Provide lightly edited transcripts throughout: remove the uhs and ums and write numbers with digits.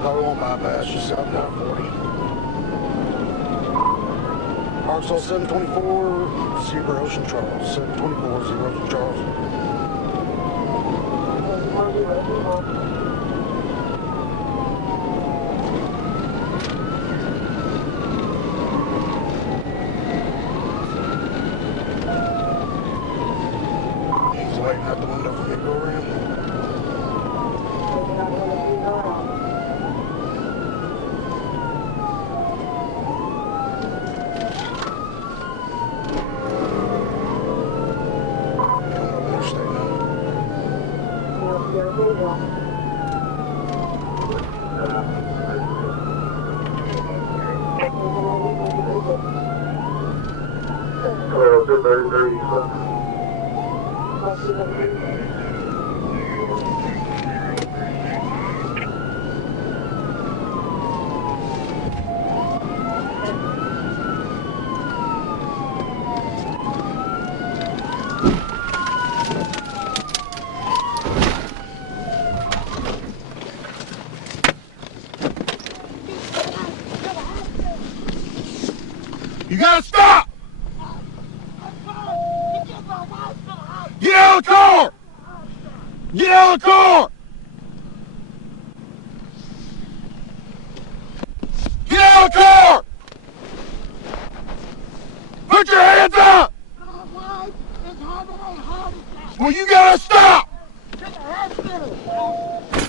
Probably won't bypass, just south 940. Arkansas 724, 0 Ocean Charles. 724, 0 Ocean Charles. He's waiting out the window for me to go around. You gotta stop! Get out of the car! Get out of the car! Get out of the car! Put your hands up! Well, you gotta stop!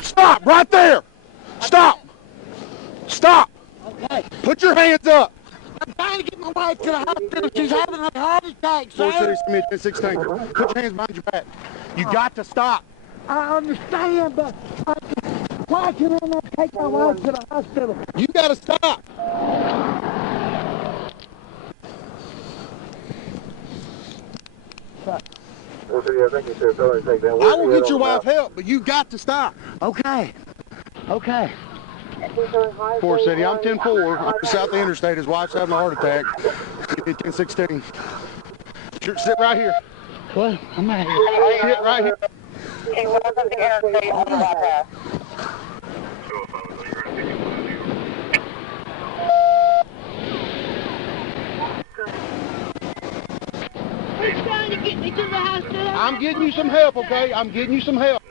Stop right there! Stop! Stop! Okay. Put your hands up! I'm trying to get my wife to the hospital. She's having a heart attack, sir. 460, 1016. Put your hands behind your back. You got to stop. I understand, but why can I not take my wife to the hospital? You got to stop. I will get your wife help, but you got to stop. Okay. Okay. 4 City, I'm 10-4. I'm south of the interstate. His wife's having a heart attack. 1016. Sit right here. Well, I'm out here. Sit right here. He was at the interstate on the bypass. He's trying to get me to the hospital. I'm getting you some help, okay? I'm getting you some help.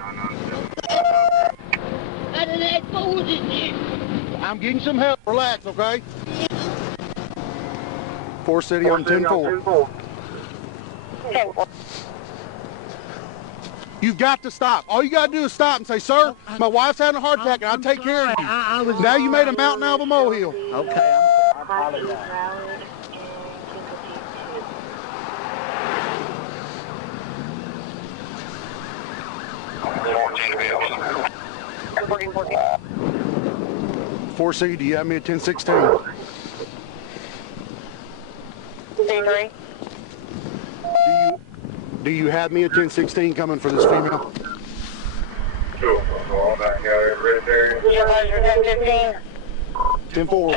I done had fools in here. I'm getting some help. Relax, okay? 4 City, I'm 10-4. You've got to stop. All you got to do is stop and say, sir, my wife's having a heart attack and I'll take care of you. Now you made a mountain out of a molehill. Okay, I apologize. Four C, do you have me at 1016? Do you have me at 1016 coming for this female? Sure. All back out here, right there. 10-4.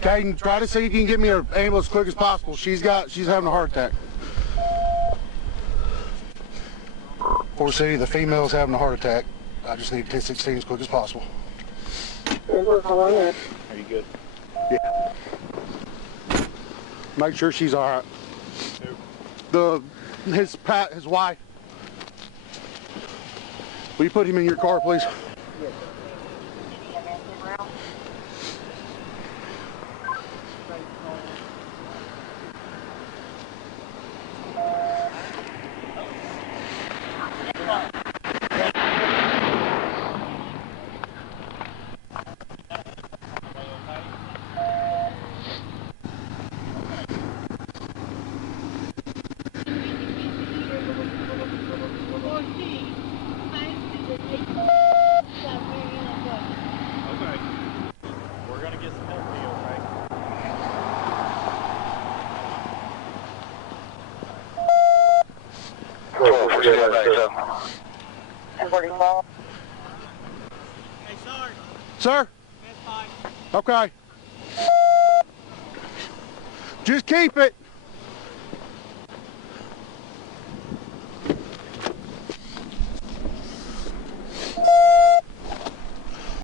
Caden, try to see if you can get me an ambulance as quick as possible. She's having a heart attack. 4 City, the female's having a heart attack. I just need 1016 as quick as possible. Are you good? Yeah. Make sure she's all right. His wife. Will you put him in your car, please? Yes. say so. 1045. Hey, Sarge. Sir? That's fine. Okay. Just keep it.